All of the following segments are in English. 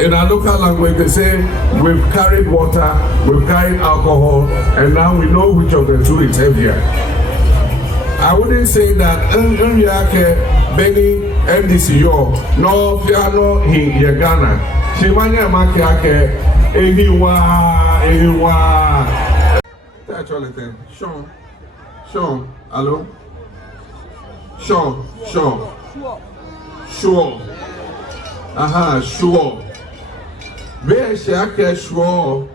In our local language, they say we've carried water, we've carried alcohol, and now we know which of the two is heavier. I wouldn't say that Benny NDC yo no fiano in Ghana. Shimanya Makiake Ehiwa. Actually, Sean, hello? Sean. Sure. Aha, sure. Where Shaka sure?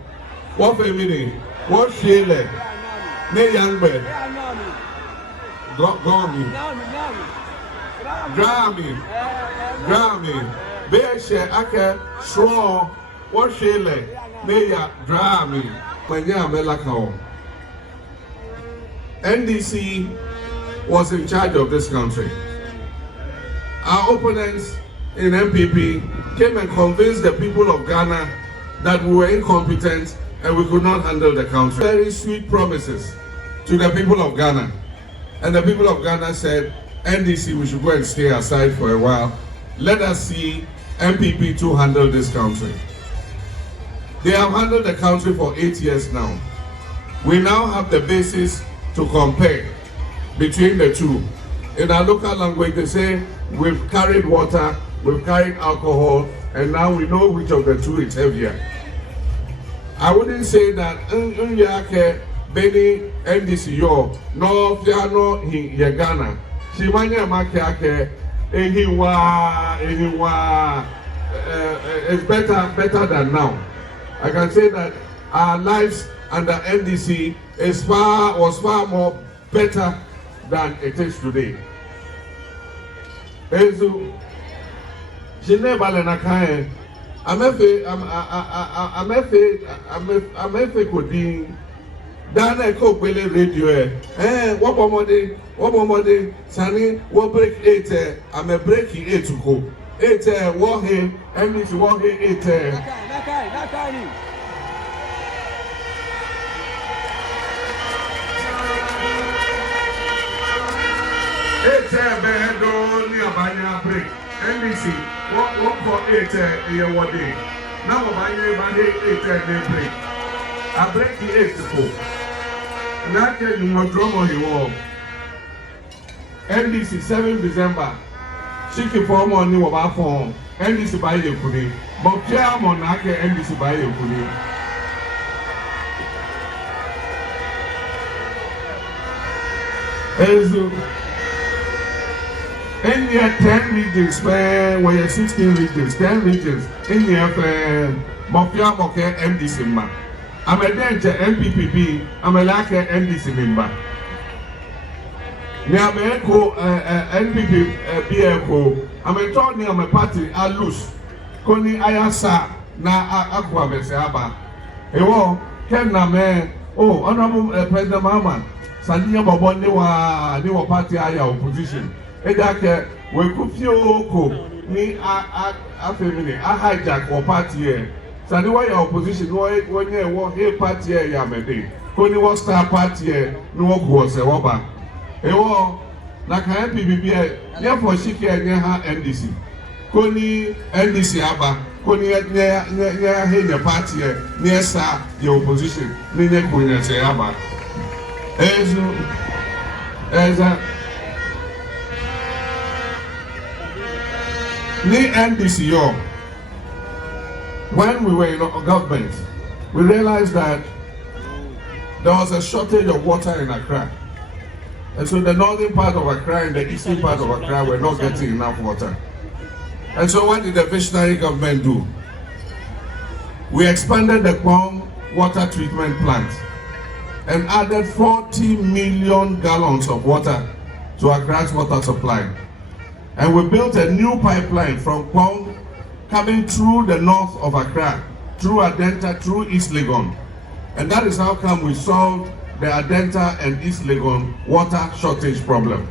What family? What feeling? Ne young man. Grammy. Where Shaka sure? What feeling? Ne ya Grammy. Manya Melakao. NDC was in charge of this country. Our opponents in MPP came and convinced the people of Ghana that we were incompetent and we could not handle the country. Very sweet promises to the people of Ghana. And the people of Ghana said, NDC, we should go and stay aside for a while. Let us see MPP to handle this country. They have handled the country for 8 years now. We now have the basis to compare between the two. In our local language, they say we've carried water, we've carried alcohol, and now we know which of the two is heavier. I wouldn't say that Benny NDC yo no fiano in Ghana. Shimanya Makiake Ehiwa. It's better than now. I can say that our lives under NDC was far more better than it is today. Ezu, Jinebalenakae, Amefe Kodin, Dana Kopele radio, Wabomode, Sani, what break 8, I'm a breaking 8 to go. 8, war here, NDC war here 8. It's a bad near Banya break. NBC, what for 8 year one day? Now Banya 8 day break. I break the 8 to 4. And that can you more drama he won. NBC 7 December. Shiki for money of our phone. NBC by the Kuni. But Chairman Naka NBC by the Kuni. In the 10 regions, where we are 16 regions, 10 regions, in the Mafia Moke NDC man. I'm a danger MPPB, I'm a like NDC member. Now, I'm a NPP BFO, I'm a Tony, I'm a party, I lose. Koni Ayasa, na Aqua Besaba. Ewo, Kemna man, oh, Honorable President Mahama, Sandia Babon, they were party opposition. Edake we kufio ni a family a hijack or party here. So the way opposition when you want a party here ya mede. Koni was star party here no go se woba. Ewo na kan PPP here for shike nya ha NDC. Koni NDC aba. Koni nya he party here near sa the opposition ni nya kunya se aba. Eza Ni NDC yo. When we were in government, we realized that there was a shortage of water in Accra. And so the northern part of Accra and the eastern part of Accra were not getting enough water. And so what did the visionary government do? We expanded the Kwong water treatment plant and added 40 million gallons of water to Accra's water supply. And we built a new pipeline from Kwong coming through the north of Accra, through Adenta, through East Legon. And that is how come we solved the Adenta and East Legon water shortage problem.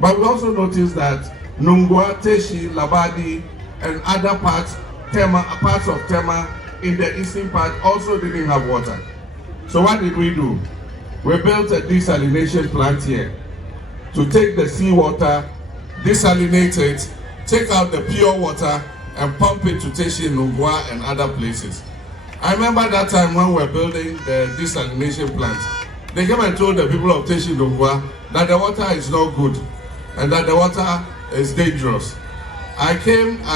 But we also noticed that Nungua, Teshi, Labadi, and other parts of Tema in the eastern part also didn't have water. So what did we do? We built a desalination plant here to take the seawater, desalinate it, take out the pure water, and pump it to Teshi, Nungua, and other places. I remember that time when we were building the desalination plant. They came and told the people of Teshi, Nungua that the water is not good and that the water is dangerous. I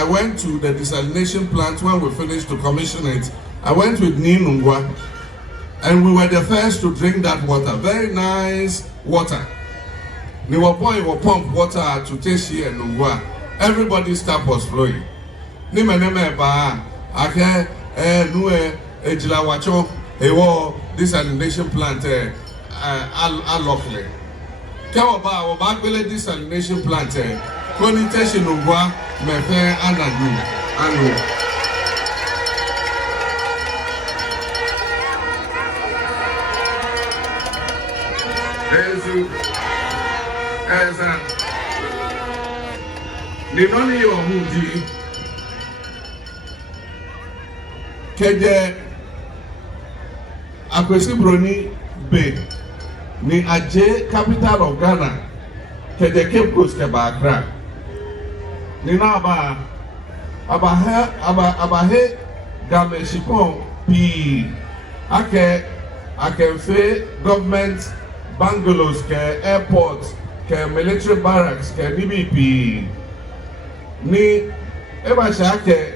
went to the desalination plant when we finished to commission it. I went with Nungua, and we were the first to drink that water. Very nice water. They were pump water to Teshi and Nungua. Everybody's tap was flowing. Desalination plant locally. Kawaba desalination plant Koni Teshi Nungua mefe anu. As the money of Mudi Keje Akwesi Broni Bay ni Aje, capital of Ghana, Keje Cape Coast Keba Accra. Ni na abahe game shipon pi akenfe government bungalows ke airports ke military barracks ke DBP ni eba shake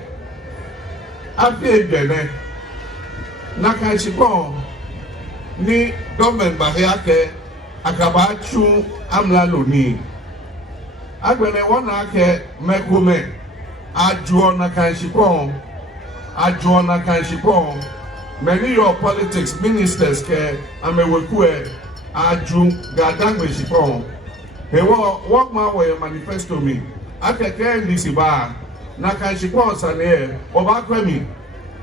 afi gene na kan shipon ni government bahia ke akaba chu amla loni agbene wona ke mekume ajuo na kan shipon many of politics ministers ke amewekue aju gadangwe shipon he work man we manifesto me akeke ndisi ba na kan shipon sane oba kwemi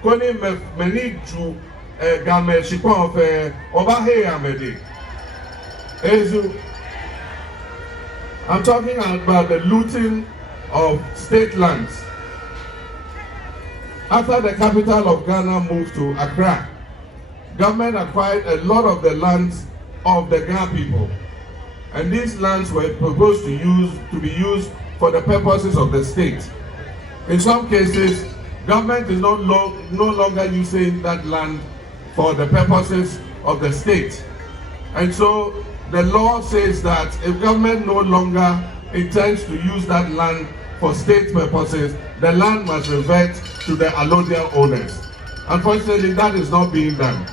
koni many ju game shipon fe oba he amede ezu. I'm talking about the looting of state lands. After the capital of Ghana moved to Accra, government acquired a lot of the lands of the Ghana people. And these lands were proposed to be used for the purposes of the state. In some cases, government is no longer using that land for the purposes of the state. And so the law says that if government no longer intends to use that land for state purposes, the land must revert to the allodial owners. Unfortunately, that is not being done.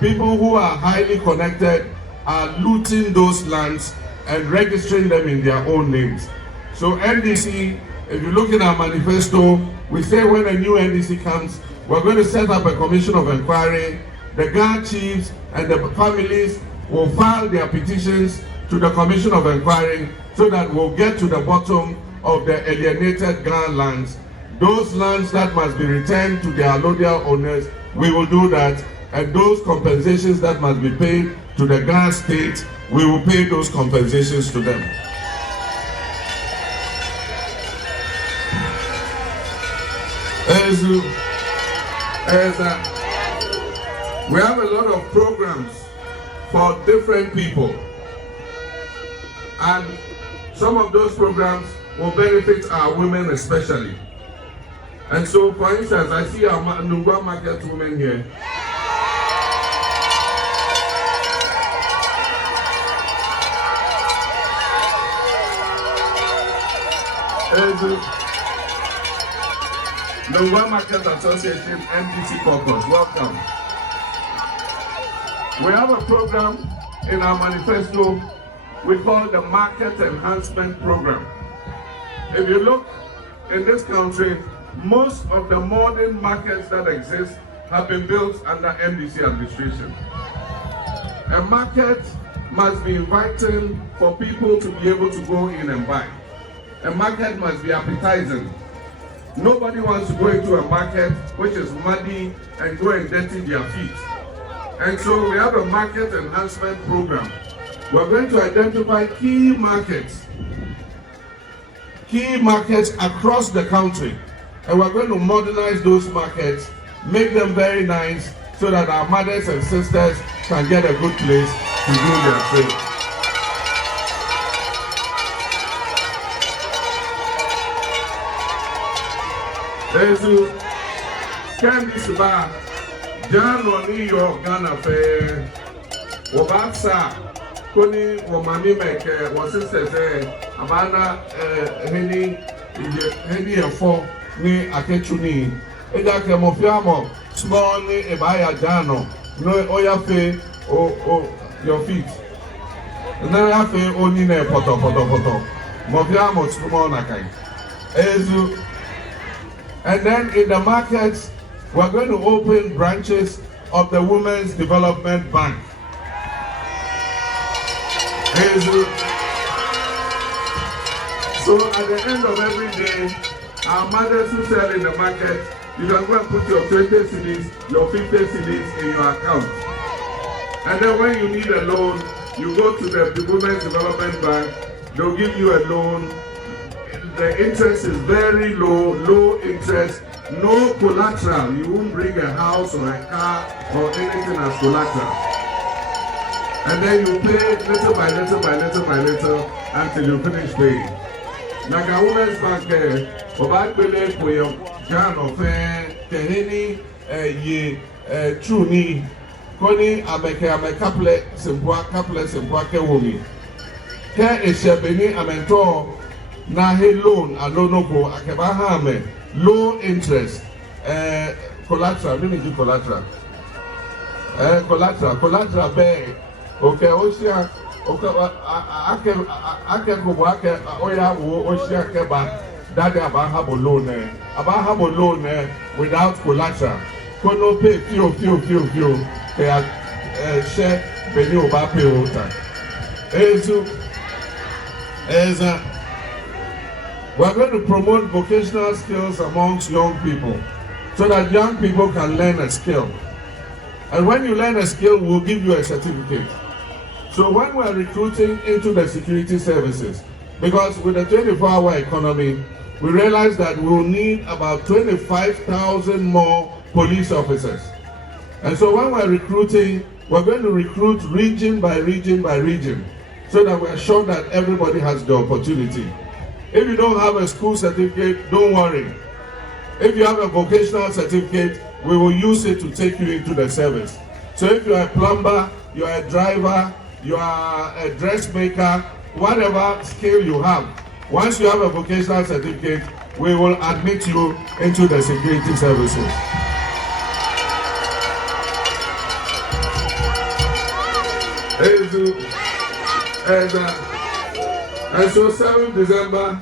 People who are highly connected are looting those lands and registering them in their own names. So NDC, if you look in our manifesto, we say when a new NDC comes, we're going to set up a commission of inquiry. The Ghana chiefs and the families will file their petitions to the Commission of Inquiry so that we'll get to the bottom of the alienated Ghana lands. Those lands that must be returned to their allodial owners, we will do that. And those compensations that must be paid to the Ghana state, we will pay those compensations to them. We have a lot of programs for different people, and some of those programs will benefit our women especially. And so, for instance, I see our Nungua market women here. Nungua Market Association MPC Caucus, welcome. We have a program in our manifesto we call the Market Enhancement Program. If you look in this country, most of the modern markets that exist have been built under MDC administration. A market must be inviting for people to be able to go in and buy. A market must be appetizing. Nobody wants to go into a market which is muddy and go and dirty their feet. And so we have a market enhancement program. We're going to identify key markets across the country. And we're going to modernize those markets, make them very nice so that our mothers and sisters can get a good place to do their trade. Ezu, Candy Suba, John or New York, Ghana Fair, Wabasa, Koni, Wamami Make, was sister, Amana, Henny and four, ni Akechuni, Edaka Mofiamo, small ni Ebaya Jano, no Oyafe, your feet. And then I feel only ne poto. Mofiamo, small Nakai. Ezu. And then in the markets, we're going to open branches of the Women's Development Bank. So at the end of every day, our mothers who sell in the market, you can go and put your 20 cedis, your 50 cedis in your account. And then when you need a loan, you go to the Women's Development Bank, they'll give you a loan. The interest is very low interest, no collateral. You won't bring a house or a car or anything as collateral. And then you pay little by little until you finish paying. Like a woman's bank, about believe for your Jan of Teheni, Truni, Koni, a couple simple woman. Here is Shabini, a mentor. Na he loan alonoko akebahame low interest collateral we need collateral collateral be okay osia okay akekubo ake oya wo osia keba daddy abahabo loan without collateral kono pay few share beni oba pay ota ezu we're going to promote vocational skills amongst young people so that young people can learn a skill. And when you learn a skill, we'll give you a certificate. So when we're recruiting into the security services, because with the 24-hour economy, we realize that we'll need about 25,000 more police officers. And so when we're recruiting, we're going to recruit region by region so that we're sure that everybody has the opportunity. If you don't have a school certificate, don't worry. If you have a vocational certificate, we will use it to take you into the service. So if you are a plumber, you are a driver, you are a dressmaker, whatever skill you have, once you have a vocational certificate, we will admit you into the security services. And so 7th December,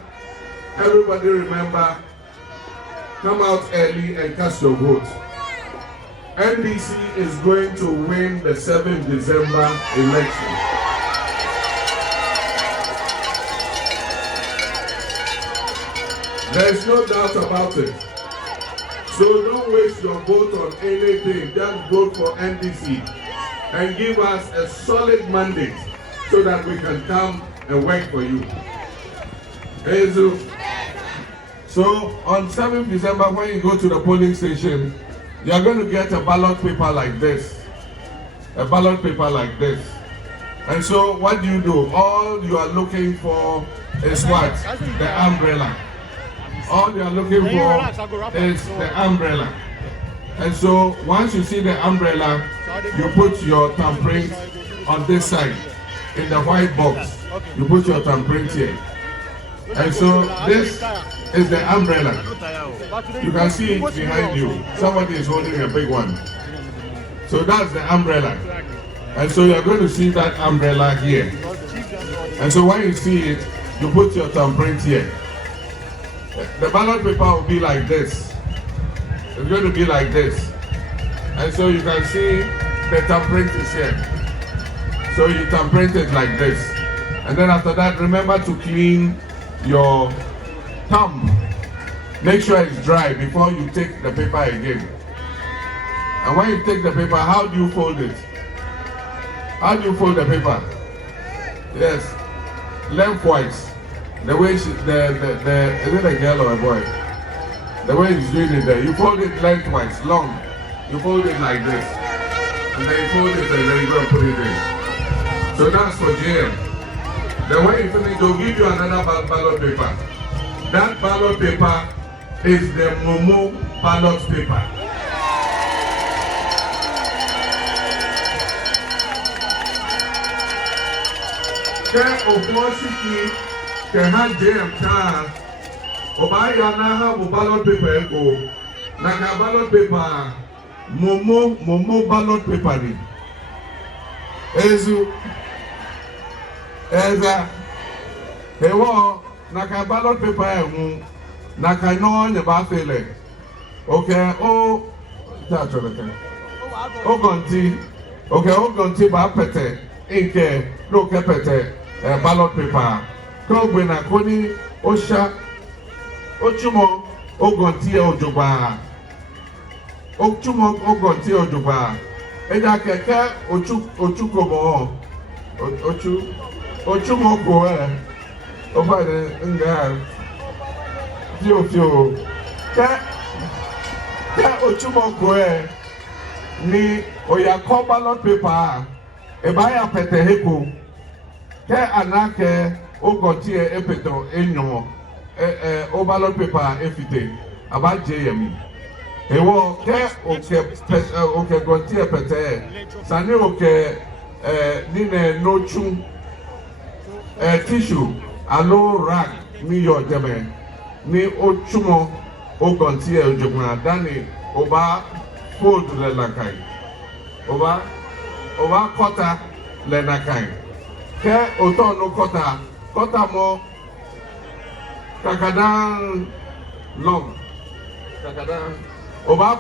everybody remember, come out early and cast your vote. NDC is going to win the 7th December election. There's no doubt about it. So don't waste your vote on anything, just vote for NDC and give us a solid mandate so that we can come and work for you. So on 7th December, when you go to the polling station, you are going to get a ballot paper like this. A ballot paper like this. And so what do? All you are looking for is what? The umbrella. All you are looking for is the umbrella. And so once you see the umbrella, you put your thumbprint on this side. In the white box, you put your thumbprint here. And so this is the umbrella. You can see it behind you. Somebody is holding a big one. So that's the umbrella. And so you're going to see that umbrella here. And so when you see it, you put your thumbprint here. The ballot paper will be like this. It's going to be like this. And so you can see the thumbprint is here. So you thumbprint it like this. And then after that, remember to clean your thumb. Make sure it's dry before you take the paper again. And when you take the paper, how do you fold it? How do you fold the paper? Yes, lengthwise. The way is it a girl or a boy? The way he's doing it there, you fold it lengthwise, long. You fold it like this. And then you fold it and then you go and put it in. So that's for jail. The way you finish, they'll give you another ballot paper. That ballot paper is the Momo ballot paper. Can have JM car or buy your ballot paper go. Naka ballot paper, Momo ballot paper. Naka ballot paper, Naka no on the bathile. Okay, that's okay. Gonti, okay, Gonti Bapete, Inke, no capete, ballot paper. Kogwena Koni, Osha, Ochumo, Ogonti Ojoba, Ochumo, Ogonti Ojoba, Eda Keke, Ochukomo, Ochumo Goe, over the Nga, Fio, Ochumo Goe, ni Oyako ballot paper, Ebaya Peteheko, Ke Anake. Ogonti epeto enyo o ballot paper efite aba JM ewo ke oke gonti epete sani oke nine nochu tissue alo rag ni yo jeme ni ochumo ogonti ojoguna dani oba fold le lakai oba kota le nakai ke oto no kota mo kakadan long kakadan oba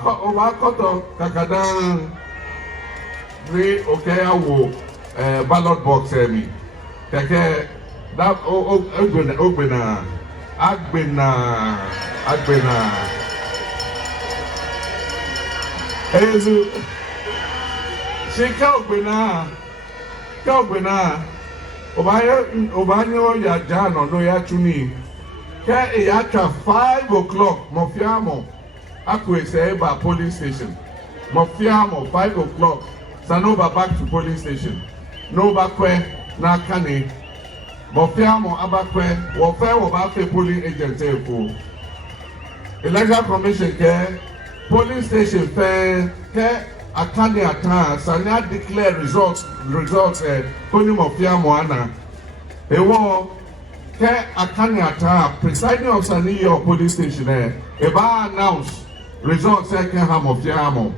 koto kakadan ni okeya wo ballot box mi keke that ogbena ezu shika ogbena Obanyo ya jano no ya chuni. Ke ya cha 5 o'clock mofiamo akwese ba police station. Mofiamo 5 o'clock. Sanoba back to police station. No bakwe na kane. Mofiamo abakwe wofe wo ba fe police agent eko. Electoral commission ke police station fe ke Akane ata sanya declare results koni mofiamo ana ewo ke akane ata presiding officer ni your police station eba announce results ke ha mofiamo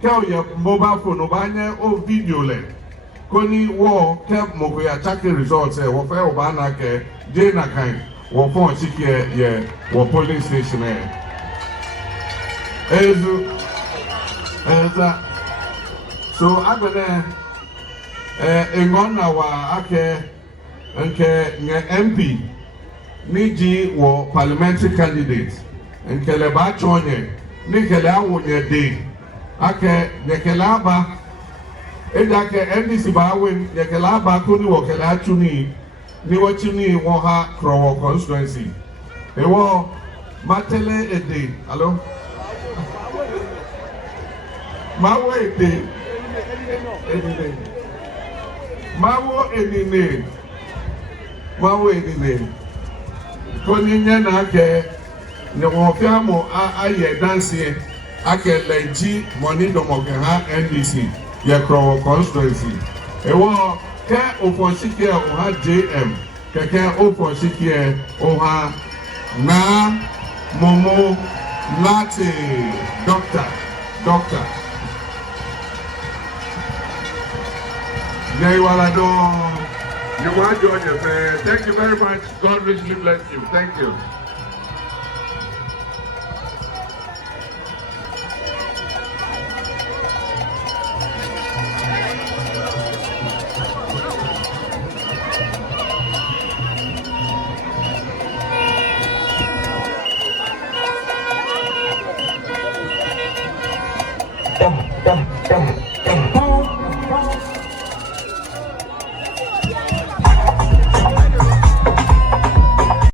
ke o ye mobile phone obanye o video le koni wo ke mo ya check results wo fe oba na ke je na kan wo phone chike ye wo police station so agbene engona wa ake nke MP niji wo parliamentary candidate nke le ba chonye ni kele awonye de ake nekele aba eja ke NDC ba win nekele aba ko ni wo kele atuni ni wo chini wo ha krowo constituency ewo matele ede allo mawo ede Mawo enine koni nye na ke ne wo fiamo aye dance ake leji money domoke ha NDC ye krowo constituency ewo ke ofonsike o ha JM keke ofonsike o ha na momo lati doctor Thank you very much. God richly bless you. Thank you. Dum, dum, dum, dum.